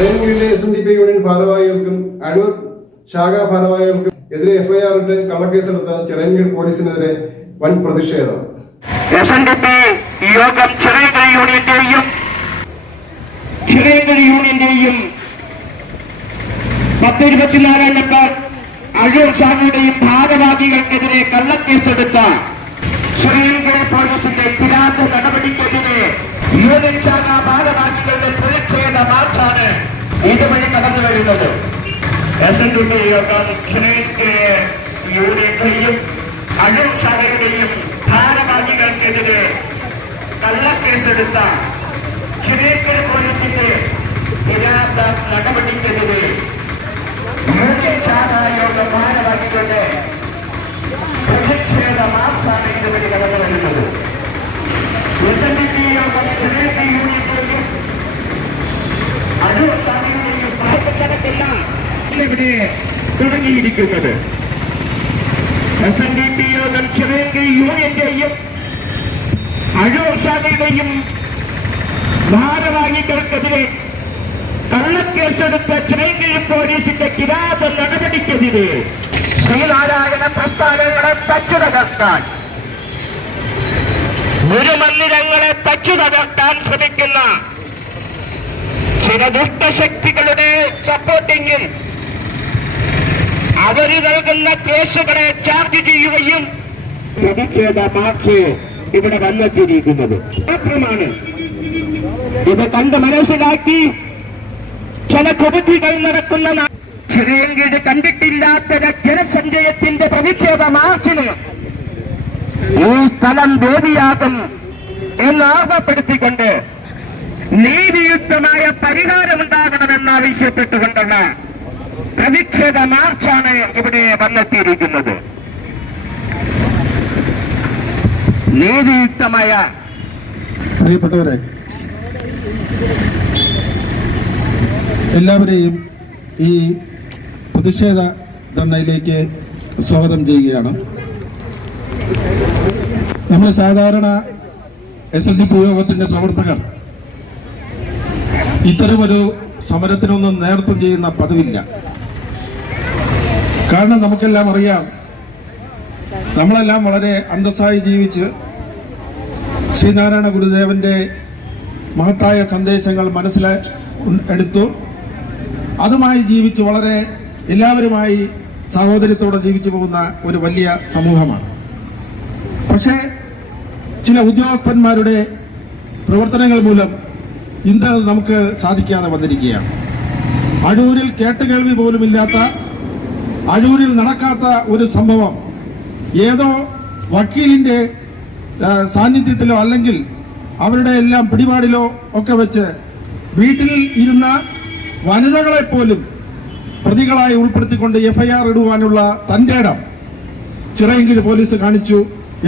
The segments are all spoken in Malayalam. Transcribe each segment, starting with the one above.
ചിറയൻകീഴിലെ SNDP യൂണിയൻ ഭാരവാഹികൾക്കും അടൂർ ശാഖാ ഭാരവാഹികൾക്കും എതിരെ FIR ഇട്ട് കള്ളക്കേസെടുത്ത ചിറയൻകീഴ് പോലീസിനെതിരെ വൻ പ്രതിഷേധം. SNDP യോഗം ചിറയൻകീഴ് യൂണിയന്റെയും 10-24 നമ്പർ അടൂർ ശാഖയുടെയും ഭാരവാഹികൾക്കെതിരെ കള്ളക്കേസെടുത്ത ചിറയൻകീഴ് പോലീസിന്റെ കിരാത നടപടിക്കെതിരെ യൂണിയൻ ശാഖാ ഭാരവാഹികളുടെ പ്രതിഷേധ മാർച്ചാണ് ഇതുവഴി കടന്നു വരുന്നത്. SNDP യോഗം ചിറയൻകീഴ് യൂണിയന്റെയും അടൂർ ശാഖയുടെയും ഭാരവാഹികൾക്കെതിരെ കള്ളക്കേസെടുത്ത ചിറയൻകീഴ് പോലീസിന്റെ കിരാത നടപടിക്കെതിരെ യൂണിയൻ ശാഖാ യോഗ ഭാരവാഹികളുടെ പ്രതിഷേധ മാർച്ചാണ് ഇതുവഴി കടന്നു വരുന്നത്. SNDP യോഗം ചിറയൻകീഴ് യൂണിയന്റെയും അടൂർ ശാഖയുടെയും പ്രവർത്തനത്തെല്ലാം ഇവിടെ തുടങ്ങിയിരിക്കുന്നത്. SNDP യോഗം ചിറയൻകീഴ് യൂണിയന്റെയും അടൂർ ശാഖയുടെയും ഭാരവാഹികൾക്കെതിരെ കള്ളക്കേസെടുത്ത ചിറയൻകീഴ് പോലീസിന്റെ കിരാത നടപടിക്കെതിരെ ശ്രീനാരായണ പ്രസ്ഥാനങ്ങളെ തച്ചു തകർക്കാൻ, ഗുരുമന്ദിരങ്ങളെ തച്ചു തകർക്കാൻ ശ്രമിക്കുന്ന ചില ദുഷ്ടശക്തികളുടെ സപ്പോർട്ടിങ്ങിൽ അവർ നൽകുന്ന കേസുകളെ ചാർജ് ചെയ്യുകയും പ്രതിഷേധ മാർച്ച് ഇവിടെ വന്നെത്തിയിരിക്കുന്നത് മാത്രമാണ്. ഇത് കണ്ട് മനസ്സിലാക്കി ചില കൊതുകികൾ നടക്കുന്ന ചിറയൻകീഴ് കണ്ടിട്ടില്ലാത്ത ജനസഞ്ചയത്തിന്റെ പ്രതിഷേധ മാർച്ചിന് ഈ സ്ഥലം വേദിയാകും എന്ന് ഓർമ്മപ്പെടുത്തിക്കൊണ്ട് നീതിയുക്തമായ പരിഹാരമുണ്ടാകണമെന്ന് ആവശ്യപ്പെട്ടുകൊണ്ടുള്ള പ്രതിഷേധ മാർച്ചാണ് ഇവിടെ വന്നെത്തിയിരിക്കുന്നത്. നീതിയുക്തമായ പ്രിയപ്പെട്ടവരെ, എല്ലാവരെയും ഈ പ്രതിഷേധ ധർണയിലേക്ക് സ്വാഗതം ചെയ്യുകയാണ്. നമ്മൾ സാധാരണ SNDP യോഗത്തിന്റെ പ്രവർത്തകർ ഇത്തരമൊരു സമരത്തിനൊന്നും നേതൃത്വം ചെയ്യുന്ന പതിവില്ല. കാരണം നമുക്കെല്ലാം അറിയാം, നമ്മളെല്ലാം വളരെ അന്തസ്സായി ജീവിച്ച് ശ്രീനാരായണ ഗുരുദേവന്റെ മഹത്തായ സന്ദേശങ്ങൾ മനസ്സിലെടുത്തു അതുമായി ജീവിച്ച് വളരെ എല്ലാവരുമായി സഹോദര്യത്തോടെ ജീവിച്ചു പോകുന്ന ഒരു വലിയ സമൂഹമാണ്. പക്ഷേ ചില ഉദ്യോഗസ്ഥന്മാരുടെ പ്രവർത്തനങ്ങൾ മൂലം ഇന്ന് നമുക്ക് സാധിക്കാതെ വന്നിരിക്കുകയാണ്. അടൂരിൽ കേട്ടുകേൾവി പോലുമില്ലാത്ത, അടൂരിൽ നടക്കാത്ത ഒരു സംഭവം ഏതോ വക്കീലിന്റെ സാന്നിധ്യത്തിലോ അല്ലെങ്കിൽ അവരുടെ എല്ലാം പിടിപാടിലോ ഒക്കെ വെച്ച് വീട്ടിൽ ഇരുന്ന വനിതകളെ പോലും പ്രതികളായി ഉൾപ്പെടുത്തിക്കൊണ്ട് FIR ഇടുവാനുള്ള തന്റെ ഇടം ചിറയൻകീഴ് പോലീസ് കാണിച്ചു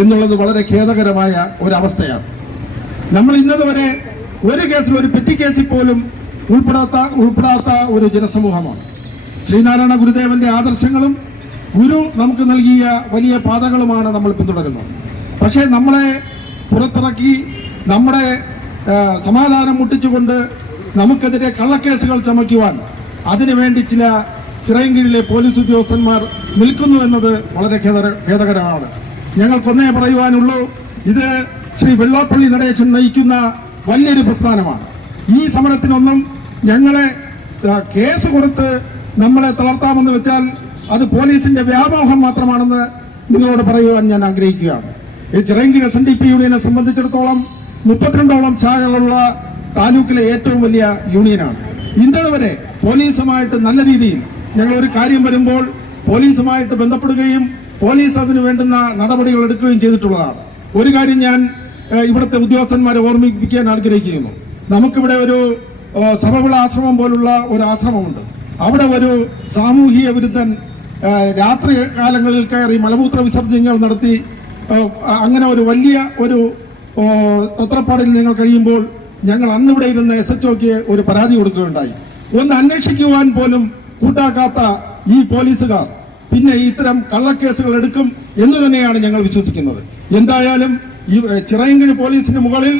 എന്നുള്ളത് വളരെ ഖേദകരമായ ഒരവസ്ഥയാണ്. നമ്മൾ ഇന്നതുവരെ ഒരു കേസിൽ, ഒരു പെറ്റി കേസിൽ പോലും ഉൾപ്പെടാത്ത ഒരു ജനസമൂഹമാണ്. ശ്രീനാരായണ ഗുരുദേവന്റെ ആദർശങ്ങളും ഗുരു നമുക്ക് നൽകിയ വലിയ പാതകളുമാണ് നമ്മൾ പിന്തുടരുന്നത്. പക്ഷേ നമ്മളെ പുറത്തിറക്കി നമ്മുടെ സമാധാനം മുട്ടിച്ചുകൊണ്ട് നമുക്കെതിരെ കള്ളക്കേസുകൾ ചമയ്ക്കുവാൻ അതിനുവേണ്ടി ചില ചിറയൻകീഴിലെ പോലീസ് ഉദ്യോഗസ്ഥന്മാർ നിൽക്കുന്നു എന്നത് വളരെ ഖേദകരമാണ്. ഞങ്ങൾക്കൊന്നേ പറയുവാനുള്ളൂ, ഇത് ശ്രീ വെള്ളാപ്പള്ളി നടേശൻ നയിക്കുന്ന വലിയൊരു പ്രസ്ഥാനമാണ്. ഈ സമരത്തിനൊന്നും ഞങ്ങളെ കേസ് കൊടുത്ത് നമ്മളെ തളർത്താമെന്ന് വെച്ചാൽ അത് പോലീസിന്റെ വ്യാമോഹം മാത്രമാണെന്ന് നിങ്ങളോട് പറയുവാൻ ഞാൻ ആഗ്രഹിക്കുകയാണ്. ഈ ചിറയൻകീഴ് SNDP യൂണിയനെ സംബന്ധിച്ചിടത്തോളം 32ഓളം ശാഖകളുള്ള താലൂക്കിലെ ഏറ്റവും വലിയ യൂണിയനാണ്. ഇന്നതുവരെ പോലീസുമായിട്ട് നല്ല രീതിയിൽ ഞങ്ങൾ ഒരു കാര്യം വരുമ്പോൾ പോലീസുമായിട്ട് ബന്ധപ്പെടുകയും പോലീസ് അതിന് വേണ്ടുന്ന നടപടികൾ എടുക്കുകയും ചെയ്തിട്ടുള്ളതാണ്. ഒരു കാര്യം ഞാൻ ഇവിടുത്തെ ഉദ്യോഗസ്ഥന്മാരെ ഓർമ്മിപ്പിക്കാൻ ആഗ്രഹിക്കുന്നു. നമുക്കിവിടെ ഒരു സഭവിള ആശ്രമം പോലുള്ള ഒരു ആശ്രമമുണ്ട്. അവിടെ ഒരു സാമൂഹിക വിരുദ്ധൻ രാത്രി കാലങ്ങളിൽ കയറി മലമൂത്ര വിസർജനങ്ങൾ നടത്തി അങ്ങനെ ഒരു വലിയ ഒരു തത്രപ്പാടിൽ ഞങ്ങൾ കഴിയുമ്പോൾ ഞങ്ങൾ അന്നിവിടെ ഇരുന്ന SHOക്ക് ഒരു പരാതി കൊടുക്കുകയുണ്ടായി. ഒന്ന് അന്വേഷിക്കുവാൻ പോലും കൂട്ടാക്കാത്ത ഈ പോലീസുകാർ പിന്നെ ഇത്തരം കള്ളക്കേസുകൾ എടുക്കും എന്ന് തന്നെയാണ് ഞങ്ങൾ വിശ്വസിക്കുന്നത്. എന്തായാലും ഈ ചിറയൻകീഴ് പോലീസിന് മുകളിൽ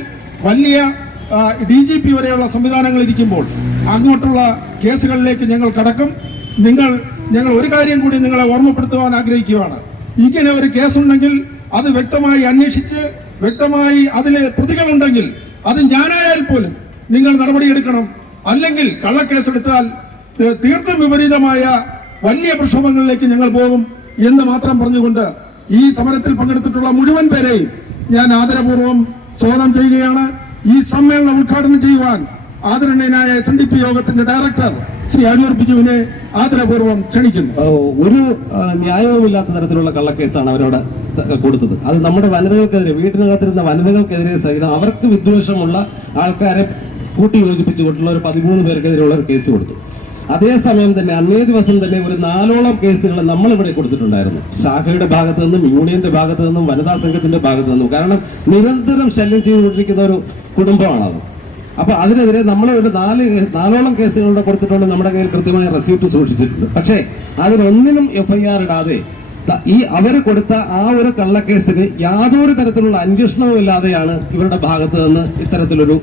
വലിയ DGP വരെയുള്ള സംവിധാനങ്ങൾ ഇരിക്കുമ്പോൾ അങ്ങോട്ടുള്ള കേസുകളിലേക്ക് ഞങ്ങൾ കടക്കും. ഞങ്ങൾ ഒരു കാര്യം കൂടി നിങ്ങളെ ഓർമ്മപ്പെടുത്തുവാൻ ആഗ്രഹിക്കുകയാണ്. ഇങ്ങനെ ഒരു കേസുണ്ടെങ്കിൽ അത് വ്യക്തമായി അന്വേഷിച്ച് വ്യക്തമായി അതിലെ പ്രതികളുണ്ടെങ്കിൽ അത് ഞാനായാൽ പോലും നിങ്ങൾ നടപടിയെടുക്കണം. അല്ലെങ്കിൽ കള്ളക്കേസെടുത്താൽ തീർത്തും വിപരീതമായ വലിയ പ്രക്ഷോഭങ്ങളിലേക്ക് ഞങ്ങൾ പോകും എന്ന് മാത്രം പറഞ്ഞുകൊണ്ട് ഈ സമരത്തിൽ പങ്കെടുത്തിട്ടുള്ള മുഴുവൻ പേരെയും ഞാൻ ആദരപൂർവ്വം സ്വാഗതം ചെയ്യുകയാണ്. ഈ സമ്മേളനം ഉദ്ഘാടനം ചെയ്യുവാൻ ആദരണീയനായ SNDP യോഗത്തിന്റെ ഡയറക്ടർ ശ്രീ അടൂർ ബിജുവിനെ ആദരപൂർവ്വം ക്ഷണിക്കുന്നു. ഒരു ന്യായവുമില്ലാത്ത തരത്തിലുള്ള കള്ളക്കേസാണ് അവരോട് കൊടുത്തത്. അത് നമ്മുടെ വനിതകൾക്കെതിരെ, വീട്ടിനകത്തിരുന്ന വനിതകൾക്കെതിരെ സഹിതം അവർക്ക് വിദ്വേഷമുള്ള ആൾക്കാരെ കൂട്ടിയോജിപ്പിച്ചുകൊണ്ടുള്ള ഒരു 13 പേർക്കെതിരെയുള്ള ഒരു കേസ് കൊടുത്തു. അതേസമയം തന്നെ അന്നേ ദിവസം തന്നെ ഒരു 4ഓളം കേസുകൾ നമ്മളിവിടെ കൊടുത്തിട്ടുണ്ടായിരുന്നു. ശാഖയുടെ ഭാഗത്തു നിന്നും, യൂണിയന്റെ ഭാഗത്തു നിന്നും, വനിതാ സംഘത്തിന്റെ ഭാഗത്തു നിന്നും. കാരണം നിരന്തരം ശല്യം ചെയ്തുകൊണ്ടിരിക്കുന്ന ഒരു കുടുംബമാണത്. അപ്പൊ അതിനെതിരെ നമ്മൾ ഒരു 4ഓളം കേസുകളുടെ കൊടുത്തിട്ടുണ്ട്. നമ്മുടെ കയ്യിൽ കൃത്യമായ റെസിപ്റ്റ് സൂക്ഷിച്ചിട്ടുണ്ട്. പക്ഷേ അതിലൊന്നിനും FIR ഇടാതെ അവർ കൊടുത്ത ആ ഒരു കള്ളക്കേസിന് യാതൊരു തരത്തിലുള്ള അന്വേഷണവും ഇല്ലാതെയാണ് ഇവരുടെ ഭാഗത്ത് നിന്ന് ഇത്തരത്തിലൊരു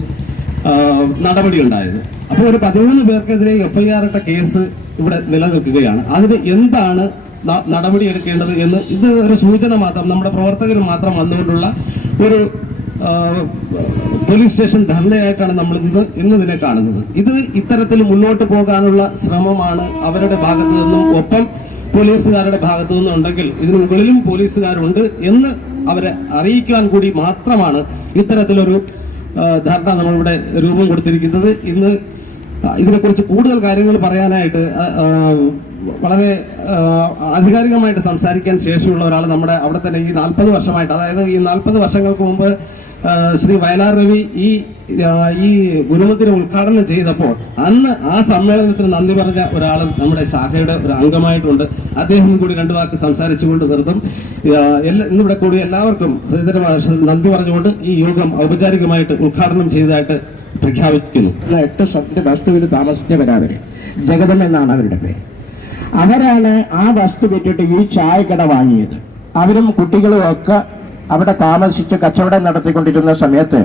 നടപടി ഉണ്ടായത്. അപ്പോൾ ഒരു 13 പേർക്കെതിരെ FIR ഇട്ട കേസ് ഇവിടെ നിലനിൽക്കുകയാണ്. അതിന് എന്താണ് നടപടി എടുക്കേണ്ടത് എന്ന് ഇത് ഒരു സൂചന മാത്രം, നമ്മുടെ പ്രവർത്തകർ മാത്രം വന്നുകൊണ്ടുള്ള ഒരു പോലീസ് സ്റ്റേഷൻ ധർണയായിട്ടാണ് നമ്മൾ ഇന്ന് ഇതിനെ കാണുന്നത്. ഇത് ഇത്തരത്തിൽ മുന്നോട്ട് പോകാനുള്ള ശ്രമമാണ് അവരുടെ ഭാഗത്തു നിന്നും, ഒപ്പം പോലീസുകാരുടെ ഭാഗത്തു നിന്നും ഉണ്ടെങ്കിൽ ഇതിന് മുകളിലും പോലീസുകാരുണ്ട് എന്ന് അവരെ അറിയിക്കാൻ കൂടി മാത്രമാണ് ഇത്തരത്തിലൊരു ധർണ നമ്മളിവിടെ രൂപം കൊടുത്തിരിക്കുന്നത്. ഇന്ന് ഇതിനെക്കുറിച്ച് കൂടുതൽ കാര്യങ്ങൾ പറയാനായിട്ട് വളരെ ആധികാരികമായിട്ട് സംസാരിക്കാൻ ശേഷിയുള്ള ഒരാൾ നമ്മുടെ അവിടെ തന്നെ ഈ 40 വർഷമായിട്ട്, അതായത് ഈ 40 വർഷങ്ങൾക്ക് മുമ്പ് ശ്രീ വയലാർ രവി ഈ ഗുരുമന്ദിരം ഉദ്ഘാടനം ചെയ്തപ്പോൾ അന്ന് ആ സമ്മേളനത്തിന് നന്ദി പറഞ്ഞ ഒരാൾ നമ്മുടെ ശാഖയുടെ ഒരു അംഗമായിട്ടുണ്ട്. അദ്ദേഹം കൂടി 2 വാക്ക് സംസാരിച്ചുകൊണ്ട് നിർത്തും. ഇന്നിവിടെ കൂടി എല്ലാവർക്കും ഹൃദയമായ നന്ദി പറഞ്ഞുകൊണ്ട് ഈ യോഗം ഔപചാരികമായിട്ട് ഉദ്ഘാടനം ചെയ്തതായിട്ട് പ്രഖ്യാപിക്കുന്നു. 8 സെന്റ് വസ്തുവിൽ താമസിച്ചവരവര്, ജഗതം എന്നാണ് അവരുടെ പേര്. അവരാണ് ആ വസ്തു വിറ്റിട്ട് ഈ ചായക്കട വാങ്ങിയത്. അവരും കുട്ടികളും ഒക്കെ അവിടെ താമസിച്ച് കച്ചവടം നടത്തിക്കൊണ്ടിരുന്ന സമയത്ത്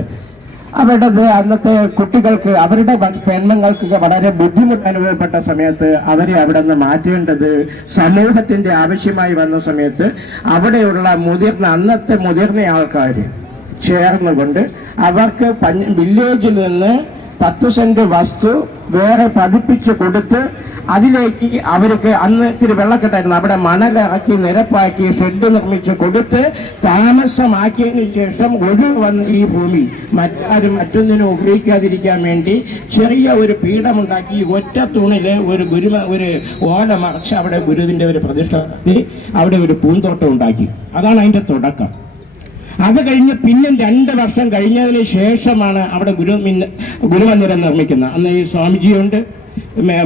അവരുടെ അന്നത്തെ കുട്ടികൾക്ക്, അവരുടെ പെൺമങ്ങൾക്ക് വളരെ ബുദ്ധിമുട്ട് അനുഭവപ്പെട്ട സമയത്ത് അവരെ അവിടെ നിന്ന് മാറ്റേണ്ടത് സമൂഹത്തിന്റെ ആവശ്യമായി വന്ന സമയത്ത് അവിടെയുള്ള അന്നത്തെ മുതിർന്ന ആൾക്കാർ ചേർന്നുകൊണ്ട് അവർക്ക് വില്ലേജിൽ നിന്ന് 10 സെന്റ് വസ്തു വേറെ പതിപ്പിച്ച് കൊടുത്ത് അതിലേക്ക് അവർക്ക് അന്ന് ഇത്തിരി വെള്ളക്കെട്ടായിരുന്നു, അവിടെ മണലിറക്കി നിരപ്പാക്കി ഷെഡ് നിർമ്മിച്ച് കൊടുത്ത് താമസമാക്കിയതിനു ശേഷം ഈ ഭൂമി മറ്റൊന്നിനും ഉപയോഗിക്കാതിരിക്കാൻ വേണ്ടി ചെറിയ ഒരു പീഠമുണ്ടാക്കി ഒറ്റ തൂണില് ഒരു ഓല മറച്ച് അവിടെ ഗുരുവിന്റെ ഒരു പ്രതിഷ്ഠ നടത്തി അവിടെ ഒരു പൂന്തോട്ടം ഉണ്ടാക്കി. അതാണ് അതിന്റെ തുടക്കം. അത് കഴിഞ്ഞ് പിന്നെ 2 വർഷം കഴിഞ്ഞതിന് ശേഷമാണ് അവിടെ ഗുരുമന്ദിരം നിർമ്മിക്കുന്നത്. അന്ന് ഈ സ്വാമിജിയുണ്ട്,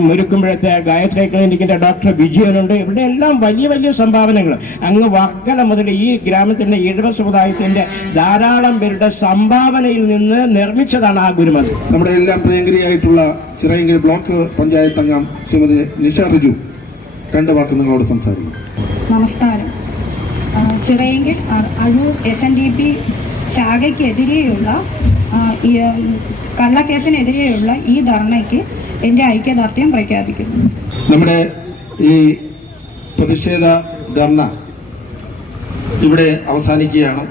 മുരുക്കുമ്പോഴത്തെ ഗായത്രി ക്ലിനിക്കിന്റെ ഡോക്ടർ വിജയനുണ്ട്. ഇവിടെ എല്ലാം വലിയ വലിയ സംഭാവനകൾ. അങ്ങ് വർക്കല മുതൽ ഈ ഗ്രാമത്തിന്റെ 70 സമുദായത്തിന്റെ ധാരാളം പേരുടെ സംഭാവനയിൽ നിന്ന് നിർമ്മിച്ചതാണ് ആ ഗുരുമന്ദിരം. നമ്മുടെ എല്ലാം പ്രിയങ്കരിയായിട്ടുള്ള ചിറയൻകീഴ് ബ്ലോക്ക് പഞ്ചായത്ത് അംഗം ശ്രീമതി നിഷ റിജു 2 വാക്ക് നിങ്ങളോട് സംസാരിക്കും. നമസ്കാരം. ചിറയൻകീഴ് അടൂർ SNDP ശാഖയ്ക്കെതിരെയുള്ള കള്ളക്കേസിനെതിരെയുള്ള ഈ ധർണയ്ക്ക് എന്റെ ഐക്യദാർഢ്യം പ്രഖ്യാപിക്കുന്നു. നമ്മുടെ ഈ പ്രതിഷേധ ധർണ ഇവിടെ അവസാനിക്കുകയാണ്.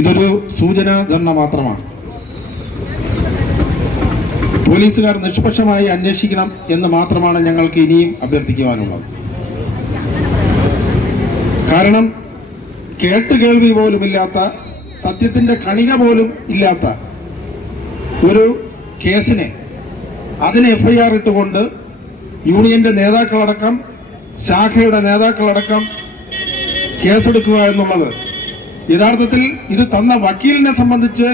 ഇതൊരു സൂചനാ ധർണ മാത്രമാണ്. പോലീസുകാർ നിഷ്പക്ഷമായി അന്വേഷിക്കണം എന്ന് മാത്രമാണ് ഞങ്ങൾക്ക് ഇനിയും അഭ്യർത്ഥിക്കുവാനുള്ളത്. കാരണം കേട്ടുകേൾവി പോലുമില്ലാത്ത, സത്യത്തിന്റെ കണിക പോലും ഇല്ലാത്ത ഒരു കേസിനെ അതിന് FIR ഇട്ടുകൊണ്ട് യൂണിയന്റെ നേതാക്കളടക്കം, ശാഖയുടെ നേതാക്കളടക്കം കേസെടുക്കുക എന്നുള്ളത് യഥാർത്ഥത്തിൽ ഇത് തന്ന വക്കീലിനെ സംബന്ധിച്ച്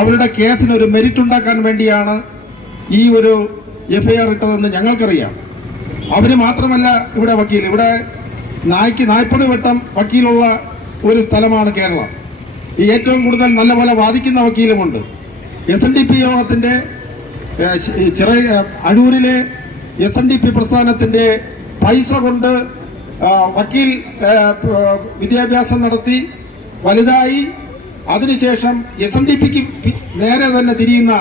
അവരുടെ കേസിന് ഒരു മെരിറ്റ് ഉണ്ടാക്കാൻ വേണ്ടിയാണ് ഈ ഒരു FIR ഇട്ടതെന്ന് ഞങ്ങൾക്കറിയാം. അവര് മാത്രമല്ല ഇവിടെ വക്കീൽ, ഇവിടെ നായ്ക്ക് 40 വട്ടം വക്കീലുള്ള ഒരു സ്ഥലമാണ് കേരളം. ഏറ്റവും കൂടുതൽ നല്ലപോലെ വാദിക്കുന്ന വക്കീലുമുണ്ട്. SNDP യോഗത്തിന്റെ അടൂരിലെ SNDP പ്രസ്ഥാനത്തിന്റെ പൈസ കൊണ്ട് വക്കീൽ വിദ്യാഭ്യാസം നടത്തി വലുതായി അതിനുശേഷം SNDPക്ക് നേരെ തന്നെ തിരിയുന്ന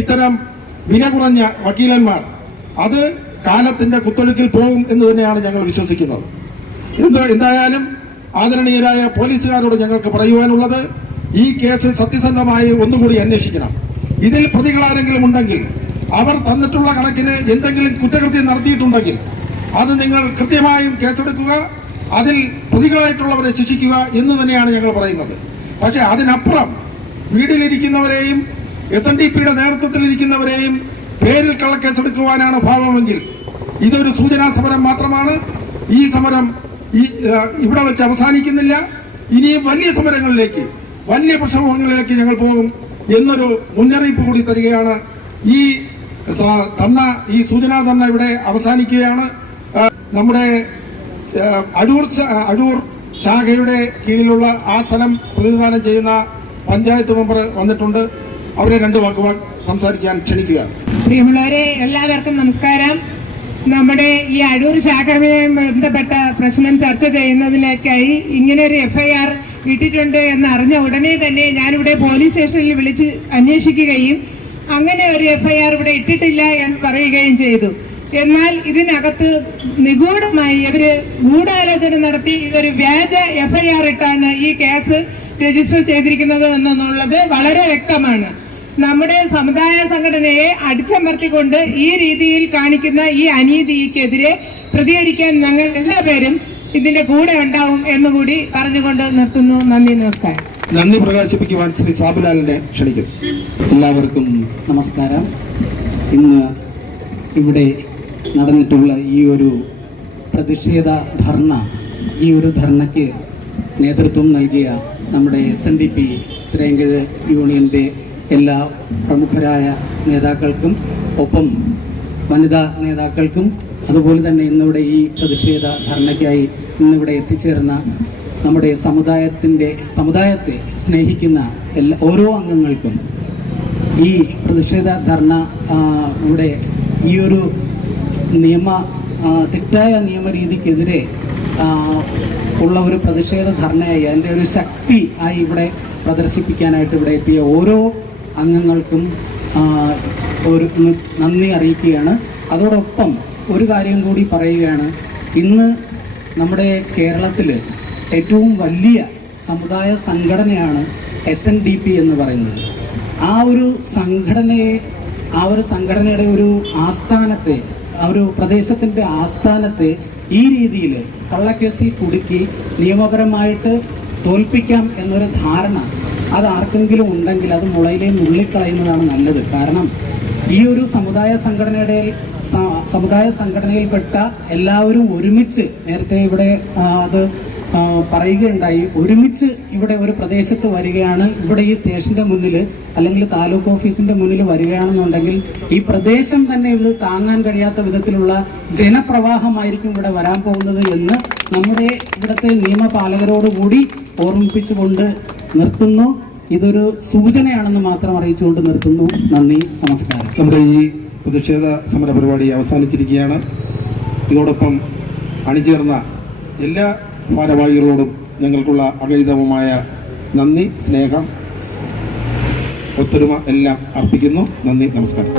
ഇത്തരം വില കുറഞ്ഞ വക്കീലന്മാർ, അത് കാലത്തിന്റെ കുത്തൊഴുക്കിൽ പോകും എന്ന് തന്നെയാണ് ഞങ്ങൾ വിശ്വസിക്കുന്നത്. എന്തായാലും ആദരണീയരായ പോലീസുകാരോട് ഞങ്ങൾക്ക് പറയുവാനുള്ളത്, ഈ കേസ് സത്യസന്ധമായി ഒന്നുകൂടി അന്വേഷിക്കണം. ഇതിൽ പ്രതികളാരെങ്കിലും ഉണ്ടെങ്കിൽ, അവർ തന്നിട്ടുള്ള കണക്കിന് എന്തെങ്കിലും കുറ്റകൃത്യം നടത്തിയിട്ടുണ്ടെങ്കിൽ അത് നിങ്ങൾ കൃത്യമായും കേസെടുക്കുക, അതിൽ പ്രതികളായിട്ടുള്ളവരെ ശിക്ഷിക്കുക എന്ന് തന്നെയാണ് ഞങ്ങൾ പറയുന്നത്. പക്ഷെ അതിനപ്പുറം വീട്ടിലിരിക്കുന്നവരെയും SNDPയുടെ നേതൃത്വത്തിലിരിക്കുന്നവരെയും പേരിൽ കള്ളക്കേസെടുക്കുവാനാണ് ഭാവമെങ്കിൽ ഇതൊരു സൂചനാ സമരം മാത്രമാണ്. ഈ സമരം ഇവിടെ വെച്ച് അവസാനിക്കുന്നില്ല. ഇനിയും വലിയ സമരങ്ങളിലേക്ക്, വലിയ പ്രക്ഷോഭങ്ങളിലേക്ക് ഞങ്ങൾ പോകും എന്നൊരു മുന്നറിയിപ്പ് കൂടി തരികയാണ്. ഈ സൂചനാ ധർണ ഇവിടെ അവസാനിക്കുകയാണ്. നമ്മുടെ അടൂർ ശാഖയുടെ കീഴിലുള്ള ആ സ്ഥലം പ്രതിനിധാനം ചെയ്യുന്ന പഞ്ചായത്ത് മെമ്പർ വന്നിട്ടുണ്ട്. അവരെ 2 വാക്ക് സംസാരിക്കാൻ ക്ഷണിക്കുക. പ്രിയമുള്ളവരെ, എല്ലാവർക്കും നമസ്കാരം. നമ്മുടെ ഈ അടൂർ ശാഖയുമായി ബന്ധപ്പെട്ട പ്രശ്നം ചർച്ച ചെയ്യുന്നതിലേക്കായി ഇങ്ങനെ ഒരു FIR ഇട്ടിട്ടുണ്ട് എന്ന് അറിഞ്ഞ ഉടനെ തന്നെ ഞാനിവിടെ പോലീസ് സ്റ്റേഷനിൽ വിളിച്ച് അന്വേഷിക്കുകയും അങ്ങനെ ഒരു FIR ഇവിടെ ഇട്ടിട്ടില്ല എന്ന് പറയുകയും ചെയ്തു. എന്നാൽ ഇതിനകത്ത് നിഗൂഢമായി ഇവര് ഗൂഢാലോചന നടത്തി ഇതൊരു വ്യാജ FIR ഇട്ടാണ് ഈ കേസ് രജിസ്റ്റർ ചെയ്തിരിക്കുന്നത് എന്നുള്ളത് വളരെ വ്യക്തമാണ്. നമ്മുടെ സമുദായ സംഘടനയെ അടിച്ചമർത്തിക്കൊണ്ട് ഈ രീതിയിൽ കാണിക്കുന്ന ഈ അനീതിക്കെതിരെ പ്രതികരിക്കാൻ ഞങ്ങൾ എല്ലാവരും ഇതിന്റെ കൂടെ ഉണ്ടാവും എന്നുകൂടി പറഞ്ഞുകൊണ്ട് നിർത്തുന്നു. നന്ദി, നമസ്കാരം. നന്ദി പ്രകാശിപ്പിക്കുവാൻ ശ്രീ സാബുലാലിനെ ക്ഷണിക്കും. എല്ലാവർക്കും നമസ്കാരം. ഇന്ന് ഇവിടെ നടന്നിട്ടുള്ള ഈ ഒരു പ്രതിഷേധ ധർണ, ഈ ഒരു ധർണയ്ക്ക് നേതൃത്വം നൽകിയ നമ്മുടെ SNDP ചിറയൻകീഴ് യൂണിയൻ്റെ എല്ലാ പ്രമുഖരായ നേതാക്കൾക്കും ഒപ്പം വനിതാ നേതാക്കൾക്കും അതുപോലെ തന്നെ ഇന്നിവിടെ ഈ പ്രതിഷേധ ധർണയ്ക്കായി ഇന്നിവിടെ എത്തിച്ചേർന്ന നമ്മുടെ സമുദായത്തെ സ്നേഹിക്കുന്ന ഓരോ അംഗങ്ങൾക്കും ഈ പ്രതിഷേധ ധർണ ഇവിടെ ഈ ഒരു തെറ്റായ നിയമരീതിക്കെതിരെ ഉള്ള ഒരു പ്രതിഷേധ ധർണയായി അതിൻ്റെ ഒരു ശക്തി ആയി ഇവിടെ പ്രദർശിപ്പിക്കാനായിട്ട് ഇവിടെ എത്തിയ ഓരോ അംഗങ്ങൾക്കും ഒരു നന്ദി അറിയിക്കുകയാണ്. അതോടൊപ്പം ഒരു കാര്യം കൂടി പറയുകയാണ്. ഇന്ന് നമ്മുടെ കേരളത്തിൽ ഏറ്റവും വലിയ സമുദായ സംഘടനയാണ് SNDP എന്ന് പറയുന്നത്. ആ ഒരു സംഘടനയുടെ ഒരു ആസ്ഥാനത്തെ, ആ ഒരു പ്രദേശത്തിൻ്റെ ആസ്ഥാനത്തെ ഈ രീതിയിൽ കള്ളക്കേസിൽ കുടുക്കി നിയമപരമായിട്ട് തോൽപ്പിക്കാം എന്നൊരു ധാരണ അത് ആർക്കെങ്കിലും ഉണ്ടെങ്കിൽ അത് മുളയിലെ നുള്ളിക്കളയുന്നതാണ് നല്ലത്. കാരണം ഈ ഒരു സമുദായ സംഘടനയിൽപ്പെട്ട എല്ലാവരും ഒരുമിച്ച്, നേരത്തെ ഇവിടെ അത് പറയുകയുണ്ടായി, ഒരുമിച്ച് ഇവിടെ ഒരു പ്രദേശത്ത് വരികയാണ്, ഇവിടെ ഈ സ്റ്റേഷന്റെ മുന്നിൽ അല്ലെങ്കിൽ താലൂക്ക് ഓഫീസിന്റെ മുന്നിൽ വരികയാണെന്നുണ്ടെങ്കിൽ ഈ പ്രദേശം തന്നെ ഇത് താങ്ങാൻ കഴിയാത്ത വിധത്തിലുള്ള ജനപ്രവാഹമായിരിക്കും ഇവിടെ വരാൻ പോകുന്നത് എന്ന് നമ്മുടെ ഇവിടുത്തെ നിയമപാലകരോടുകൂടി ഓർമ്മിപ്പിച്ചുകൊണ്ട് നിർത്തുന്നു. ഇതൊരു സൂചനയാണെന്ന് മാത്രം അറിയിച്ചുകൊണ്ട് നിർത്തുന്നു. നന്ദി, നമസ്കാരം. നമ്മുടെ ഈ പ്രതിഷേധ സമര പരിപാടി അവസാനിച്ചിരിക്കുകയാണ്. ഇതോടൊപ്പം അണിചേർന്ന എല്ലാ ഭാരവാഹികളോടും ഞങ്ങൾക്കുള്ള അഗൈതവുമായ നന്ദി, സ്നേഹം, ഒത്തൊരുമ എല്ലാം അർപ്പിക്കുന്നു. നന്ദി, നമസ്കാരം.